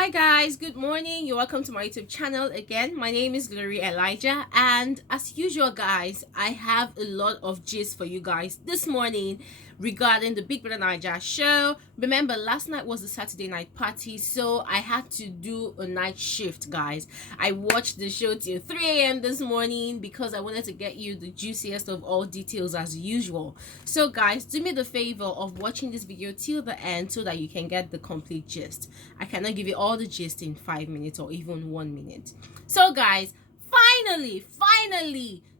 Hi guys, good morning. You're welcome to my YouTube channel again. My name is Bbnaija, and as usual guys, I have a lot of gist for you guys this morning regarding the Big Brother Naija show. Remember, last night was the Saturday night party, so I had to do a night shift, guys. I watched the show till 3 a.m. this morning because I wanted to get you the juiciest of all details as usual. So guys, do me the favor of watching this video till the end so that you can get the complete gist. I cannot give you all the gist in 5 minutes or even 1 minute. So guys, finally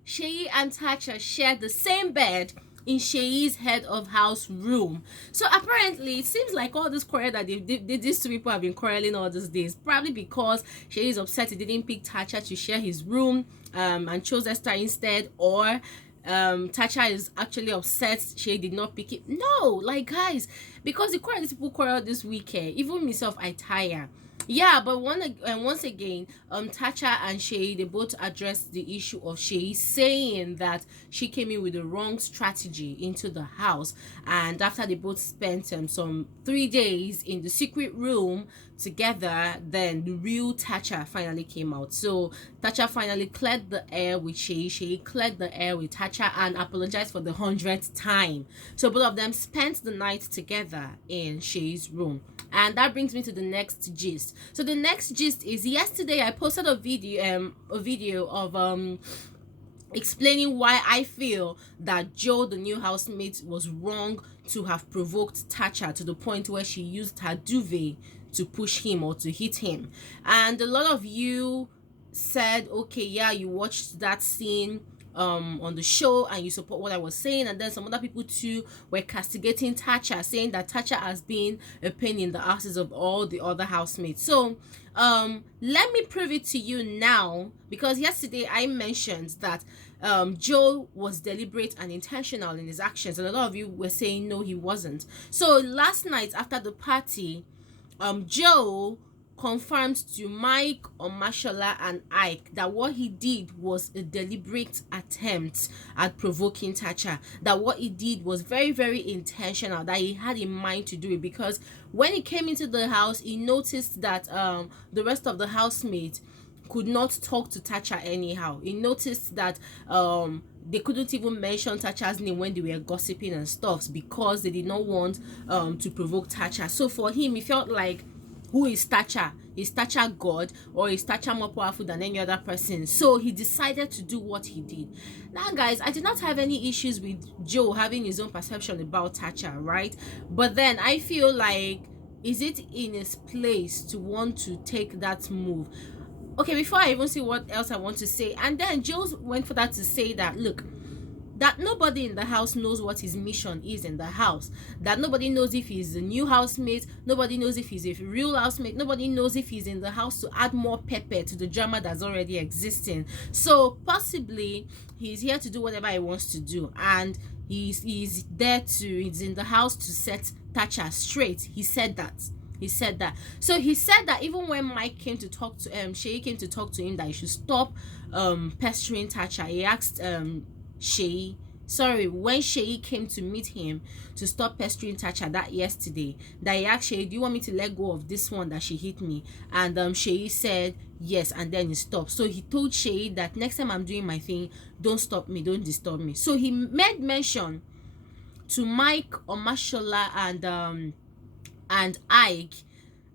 Seyi and Tacha shared the same bed in Seyi's head of house room. So apparently it seems like all this quarrel that these two people have been quarreling all these days, probably because Seyi is upset he didn't pick Tacha to share his room and chose Esther instead, or Tacha is actually upset she did not pick it. No, like guys, because the quarrel these people quarrel this weekend, even myself I tire. Yeah, but once again, Tacha and Seyi, they both addressed the issue of Seyi saying that she came in with the wrong strategy into the house, and after they both spent some 3 days in the secret room together, then the real Tacha finally came out. So Tacha finally cleared the air with Seyi. Seyi cleared the air with Tacha and apologized for the 100th time. So both of them spent the night together in Seyi's room. And that brings me to the next gist. So the next gist is, yesterday I posted a video of explaining why I feel that Joe, the new housemate, was wrong to have provoked Tacha to the point where she used her duvet to push him or to hit him. And a lot of you said, okay, yeah, you watched that scene on the show and you support what I was saying, and then some other people too were castigating Tacha, saying that Tacha has been a pain in the asses of all the other housemates. So let me prove it to you now, because yesterday I mentioned that Joe was deliberate and intentional in his actions, and a lot of you were saying no, he wasn't. So last night after the party, Joe confirmed to Mike, Omashola, and Ike that what he did was a deliberate attempt at provoking Tacha, that what he did was very, very intentional, that he had in mind to do it, because when he came into the house, he noticed that the rest of the housemates could not talk to Tacha anyhow. He noticed that they couldn't even mention Tacha's name when they were gossiping and stuff, because they did not want to provoke Tacha. So for him, he felt like, who is Tacha? Is Tacha God, or is Tacha more powerful than any other person? So he decided to do what he did. Now guys, I did not have any issues with Joe having his own perception about Tacha, right? But then I feel like, is it in his place to want to take that move? Okay, before I even see what else I want to say, and then Joe went for that to say that, look, that nobody in the house knows what his mission is in the house, that nobody knows if he's a new housemate, nobody knows if he's a real housemate, nobody knows if he's in the house to add more pepper to the drama that's already existing. So possibly he's here to do whatever he wants to do, and he's in the house to set Tacha straight. He said that. So he said that even when Mike came to talk to Seyi came to talk to him, that he should stop pestering Tacha. He asked when Seyi came to meet him to stop pestering Tacha that yesterday, that he asked Seyi, do you want me to let go of this one that she hit me? And Seyi said yes, and then he stopped. So he told Seyi that next time I'm doing my thing, don't stop me, don't disturb me. So he made mention to Mike, Omashola, and Ike,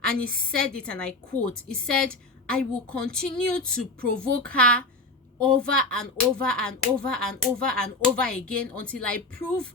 and he said it, and I quote, he said, I will continue to provoke her over and over and over and over and over again until I prove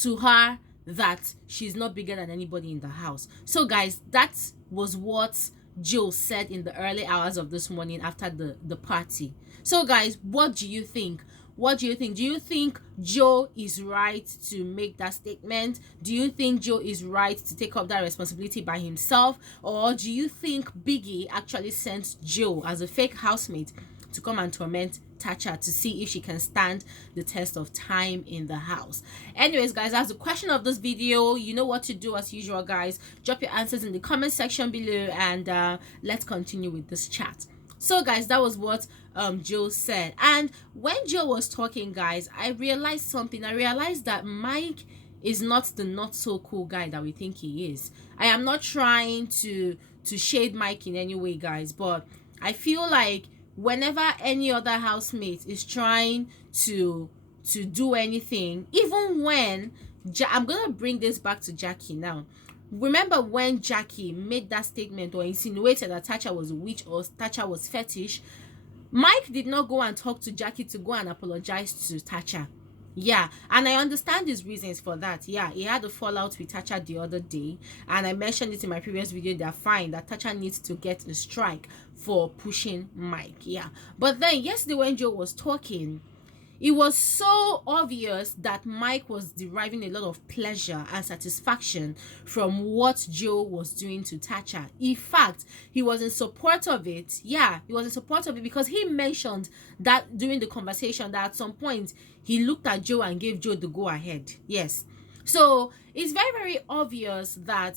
to her that she's not bigger than anybody in the house. So guys, that was what Joe said in the early hours of this morning after the party. So guys, what do you think? Do you think Joe is right to make that statement? Do you think Joe is right to take up that responsibility by himself? Or do you think Biggie actually sent Joe as a fake housemate to come and torment Tacha to see if she can stand the test of time in the house? Anyways guys, that's the question of this video. You know what to do as usual guys. Drop your answers in the comment section below, and let's continue with this chat. So guys, that was what Joe said. And when Joe was talking guys, I realized something. I realized that Mike is not the not so cool guy that we think he is. I am not trying to to shade Mike in any way, guys, but I feel like whenever any other housemate is trying to do anything, even when I'm gonna bring this back to Jackie now. Remember when Jackie made that statement or insinuated that Tacha was a witch or Tacha was fetish? Mike did not go and talk to Jackie to go and apologize to Tacha. Yeah, and I understand his reasons for that. Yeah, he had a fallout with Tacha the other day, and I mentioned it in my previous video. They're fine that Tacha needs to get a strike for pushing Mike. Yeah, but then yesterday when Joe was talking, it was so obvious that Mike was deriving a lot of pleasure and satisfaction from what Joe was doing to Tacha. In fact, he was in support of it. Yeah, he was in support of it because he mentioned that during the conversation that at some point he looked at Joe and gave Joe the go ahead. Yes. So it's very, very obvious that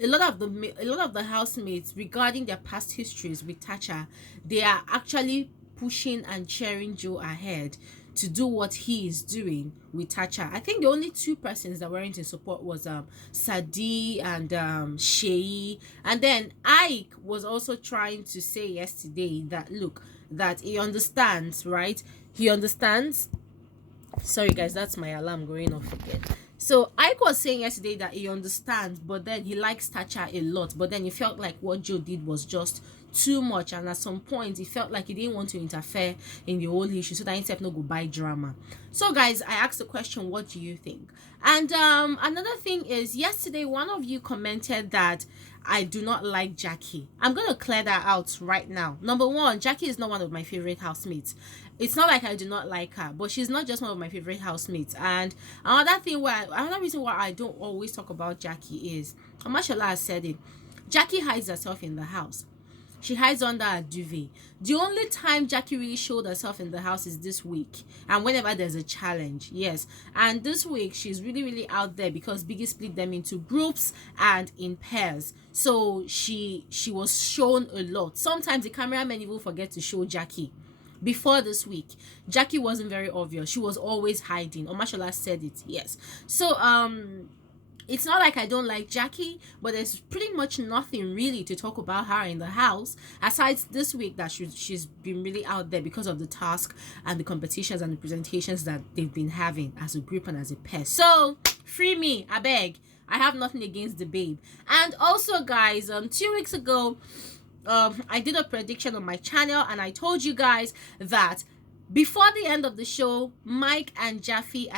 a lot of the housemates, regarding their past histories with Tacha, they are actually pushing and cheering Joe ahead to do what he is doing with Tacha. I think the only two persons that weren't in support was Sadi and Seyi. And then Ike was also trying to say yesterday that look, that he understands, right? He understands. Sorry guys, that's my alarm going off again. So Ike was saying yesterday that he understands, but then he likes Tacha a lot, but then he felt like what Joe did was just too much, and at some point he felt like he didn't want to interfere in the whole issue so that himself no go buy drama. So guys, I asked the question, what do you think? And another thing is, yesterday one of you commented that I do not like Jackie. I'm gonna clear that out right now. Number one, Jackie is not one of my favorite housemates. It's not like I do not like her, but she's not just one of my favorite housemates. And another reason why I don't always talk about Jackie is, Mashallah has said it, Jackie hides herself in the house. She hides under a duvet. The only time Jackie really showed herself in the house is this week, and whenever there's a challenge. Yes, and this week she's really, really out there because Biggie split them into groups and in pairs, so she was shown a lot. Sometimes the cameramen even forget to show Jackie. Before this week, Jackie wasn't very obvious. She was always hiding. Omashola said it. Yes. So it's not like I don't like Jackie, but there's pretty much nothing really to talk about her in the house aside this week that she's been really out there because of the task and the competitions and the presentations that they've been having as a group and as a pair. So free me, I beg. I have nothing against the babe. And also guys, 2 weeks ago, I did a prediction on my channel and I told you guys that before the end of the show, Mike and Jackie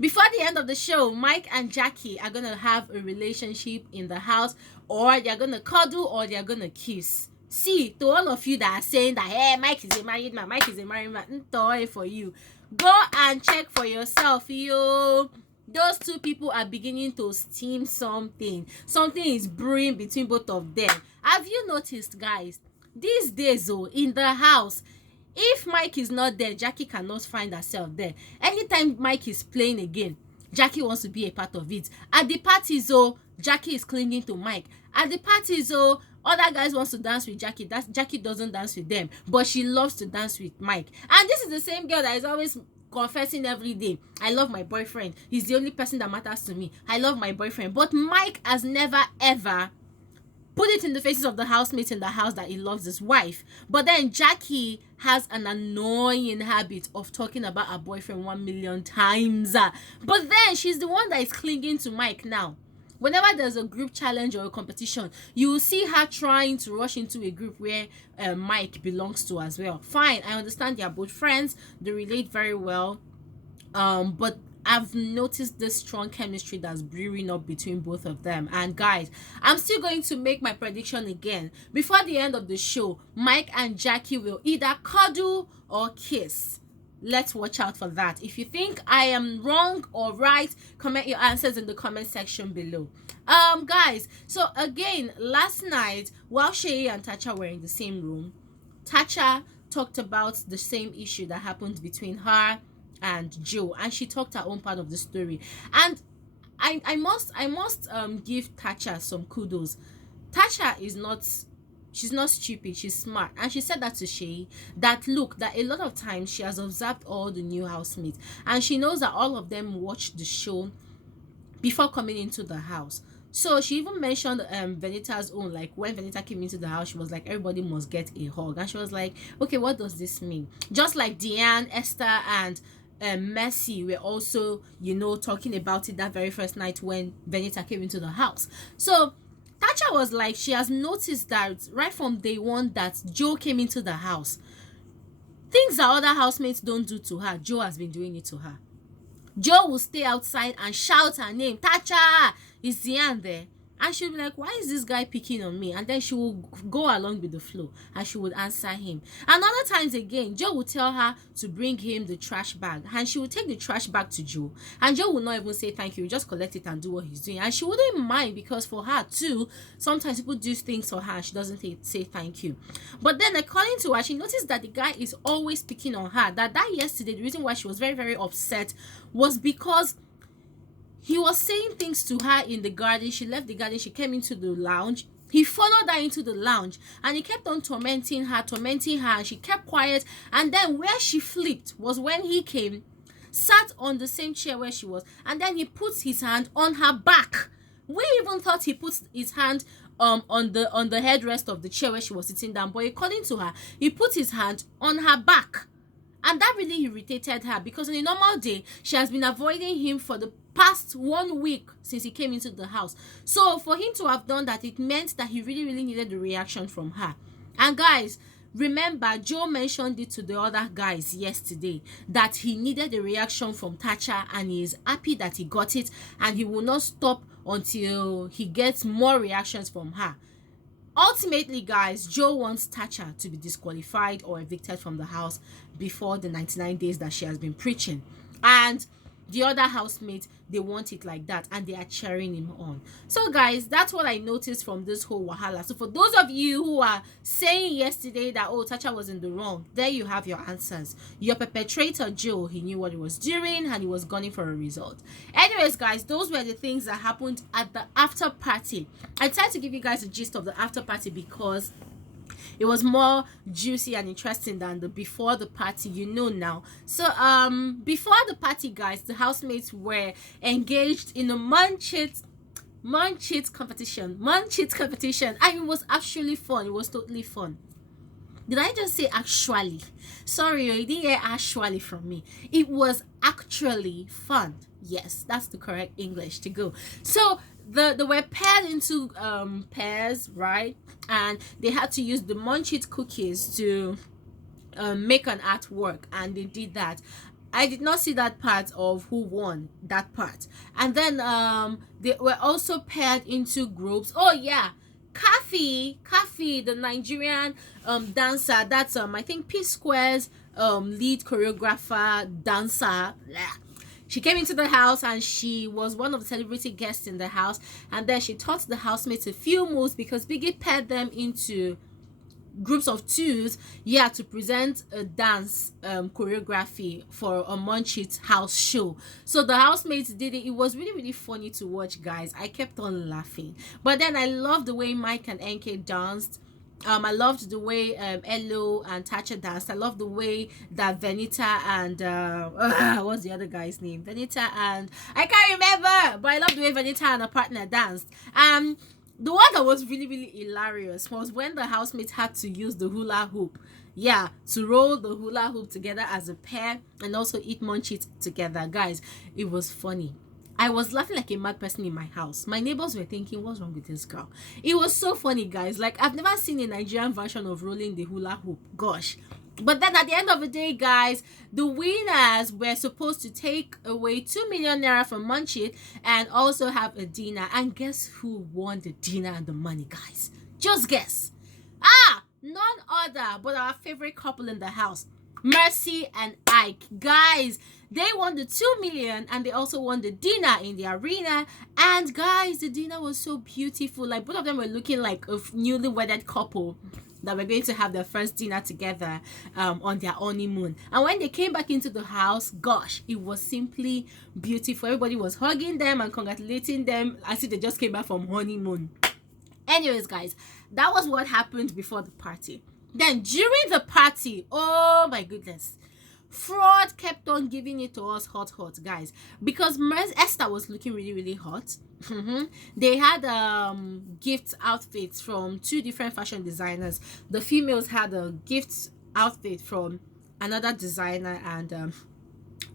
before the end of the show, Mike and Jackie are gonna have a relationship in the house, or they're gonna cuddle, or they're gonna kiss. See, to all of you that are saying that, hey, Mike is a married man, Mike is a married man, for you, go and check for yourself, yo. Those two people are beginning to steam something. Something is brewing between both of them. Have you noticed, guys? These days, oh, in the house, if Mike is not there, Jackie cannot find herself there. Anytime Mike is playing again, Jackie wants to be a part of it. At the parties, oh, Jackie is clinging to Mike. At the parties, oh, other guys wants to dance with Jackie. Jackie doesn't dance with them, but she loves to dance with Mike. And this is the same girl that is always confessing every day, I love my boyfriend. He's the only person that matters to me. I love my boyfriend. But Mike has never ever put it in the faces of the housemates in the house that he loves his wife. But then Jackie has an annoying habit of talking about her boyfriend 1 million times. But then she's the one that is clinging to Mike now. Whenever there's a group challenge or a competition, you will see her trying to rush into a group where Mike belongs to as well. Fine, I understand they are both friends. They relate very well. But I've noticed this strong chemistry that's brewing up between both of them. And guys, I'm still going to make my prediction again. Before the end of the show, Mike and Jackie will either cuddle or kiss. Let's watch out for that. If you think I am wrong or right, comment your answers in the comment section below. Guys, so again, last night while Seyi and Tacha were in the same room, Tacha talked about the same issue that happened between her and Joe, and she talked her own part of the story. And I must give Tacha some kudos. Tacha is not, she's not stupid, she's smart. And she said that to Seyi, that look, that a lot of times she has observed all the new housemates and she knows that all of them watch the show before coming into the house. So she even mentioned Venita's own, like when Venita came into the house, she was like, everybody must get a hug. And she was like, okay, what does this mean? Just like Diane, Esther, and Mercy were also, talking about it that very first night when Venita came into the house. So Tacha was like, she has noticed that right from day one that Joe came into the house, things that other housemates don't do to her, Joe has been doing it to her. Joe will stay outside and shout her name, Tacha, is Diane there? And she'll be like, why is this guy picking on me? And then she will go along with the flow and she would answer him. And other times again, Joe will tell her to bring him the trash bag. And she will take the trash bag to Joe. And Joe will not even say thank you. Just collect it and do what he's doing. And she wouldn't mind, because for her too, sometimes people do things for her and she doesn't say thank you. But then according to her, she noticed that the guy is always picking on her. That yesterday, the reason why she was very, very upset was because he was saying things to her in the garden. She left the garden, she came into the lounge. He followed her into the lounge and he kept on tormenting her, and she kept quiet. And then where she flipped was when he came, sat on the same chair where she was, and then he puts his hand on her back. We even thought he put his hand on the headrest of the chair where she was sitting down, but according to her, he put his hand on her back. And that really irritated her, because on a normal day, she has been avoiding him for the past 1 week since he came into the house. So for him to have done that, it meant that he really, really needed the reaction from her. And guys, remember, Joe mentioned it to the other guys yesterday, that he needed a reaction from Tacha, and he is happy that he got it, and he will not stop until he gets more reactions from her. Ultimately, guys, Joe wants Tacha to be disqualified or evicted from the house before the 99 days that she has been preaching. And the other housemates, they want it like that, and they are cheering him on. So guys, that's what I noticed from this whole wahala. So for those of you who are saying yesterday that, oh, Tacha was in the wrong, there you have your answers. Your perpetrator, Joe, he knew what he was doing and he was gunning for a result. Anyways, guys, those were the things that happened at the after party. I tried to give you guys a gist of the after party because it was more juicy and interesting than the before the party, now. So before the party, guys, the housemates were engaged in a Munchies competition, and it was actually fun. It was totally fun. Did I just say actually? Sorry, you didn't hear actually from me. It was actually fun. Yes, that's the correct English to go. So they were paired into pairs, right? And they had to use the Munchies cookies to make an artwork, and they did that. I did not see that part of who won that part. And then they were also paired into groups. Oh yeah, Kafi, the Nigerian dancer, that's I think P Square's lead choreographer, dancer. She came into the house and she was one of the celebrity guests in the house, and then she taught the housemates a few moves because Biggie paired them into groups of twos, to present a dance choreography for a Munchies house show. So the housemates did it. It was really, really funny to watch, guys. I kept on laughing. But then I loved the way Mike and NK danced. I loved the way Elo and Tacha danced. I loved the way that Venita and what's the other guy's name? Venita and I can't remember, but I loved the way Venita and her partner danced. The one that was really, really hilarious was when the housemates had to use the hula hoop. Yeah, to roll the hula hoop together as a pair and also eat munchies together. Guys, it was funny. I was laughing like a mad person in my house. My neighbors were thinking, what's wrong with this girl? It was so funny, guys. Like, I've never seen a Nigerian version of rolling the hula hoop. Gosh. But then at the end of the day, guys, the winners were supposed to take away 2 million naira from Munchies and also have a dinner. And guess who won the dinner and the money, guys? Just guess. None other but our favorite couple in the house, Mercy and Ike. Guys, they won the 2 million and they also won the dinner in the arena. And guys, the dinner was so beautiful. Like, both of them were looking like a newly wedded couple that were going to have their first dinner together on their honeymoon. And when they came back into the house, gosh, it was simply beautiful. Everybody was hugging them and congratulating them as if they just came back from honeymoon. Anyways, guys, that was what happened before the party. Then during the party, oh my goodness, Frodd kept on giving it to us hot, guys, because Esther was looking really hot. They had gift outfits from two different fashion designers. The females had a gift outfit from another designer, and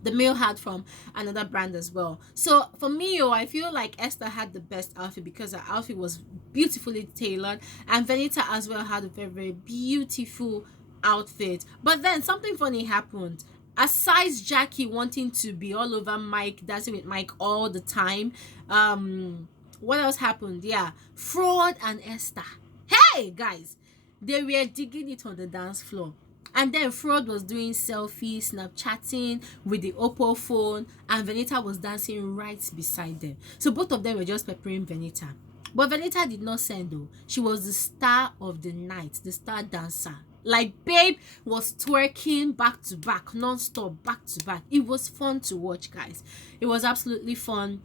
the male had from another brand as well. So for me, I feel like Esther had the best outfit because her outfit was beautifully tailored, and Venita as well had a very beautiful outfit. But then something funny happened. Aside Jackie wanting to be all over Mike, dancing with Mike all the time, what else happened? Yeah, Frodd and Esther, hey guys, they were digging it on the dance floor. And then Frodd was doing selfies, Snapchatting with the Oppo phone, and Venita was dancing right beside them. So both of them were just peppering Venita. But Venita did not send though. She was the star of the night, the star dancer. Like, babe was twerking back to back, non-stop, back to back. It was fun to watch, guys. It was absolutely fun.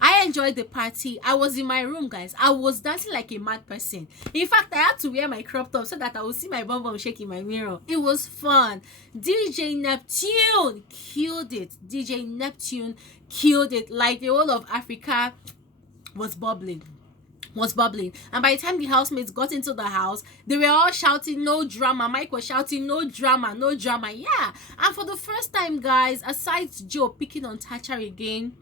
I enjoyed the party. I was in my room, guys. I was dancing like a mad person. In fact, I had to wear my crop top so that I would see my bum bum shake in my mirror. It was fun. DJ Neptune killed it. DJ Neptune killed it. Like, the whole of Africa was bubbling. And by the time the housemates got into the house, they were all shouting no drama. Mike was shouting no drama. Yeah. And for the first time, guys, aside Joe picking on Tacha again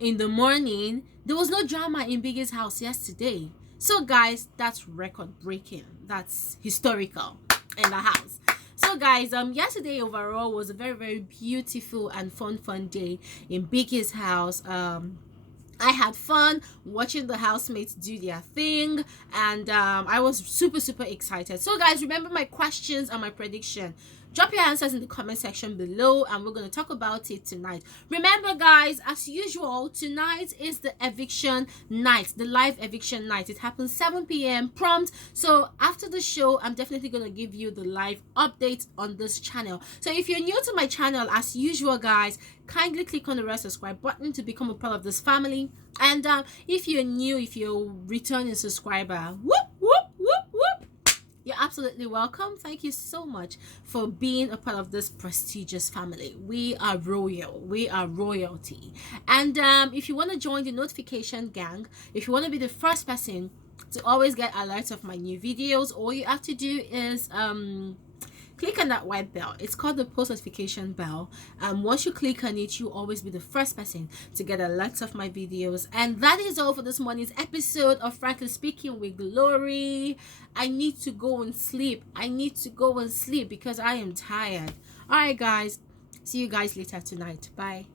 in the morning, there was no drama in Biggie's house yesterday. So guys, that's record breaking. That's historical in the house. So guys, yesterday overall was a very beautiful and fun day in Biggie's house. I had fun watching the housemates do their thing, and I was super excited. So guys, remember my questions and my prediction. Drop your answers in the comment section below, and we're going to talk about it tonight. Remember guys, as usual, tonight is the eviction night, the live eviction night. It happens 7 p.m. prompt. So after the show, I'm definitely going to give you the live update on this channel. So if you're new to my channel, as usual guys, kindly click on the red subscribe button to become a part of this family. And if you're new, if you're a returning subscriber, you're absolutely welcome. Thank you so much for being a part of this prestigious family. We are royal. We are royalty. And if you want to join the notification gang, if you want to be the first person to always get alerts of my new videos, all you have to do is click on that white bell. It's called the post notification bell. Once you click on it, you'll always be the first person to get alerts of my videos. And that is all for this morning's episode of Frankly Speaking with Glory. I need to go and sleep. Because I am tired. All right guys, see you guys later tonight. Bye.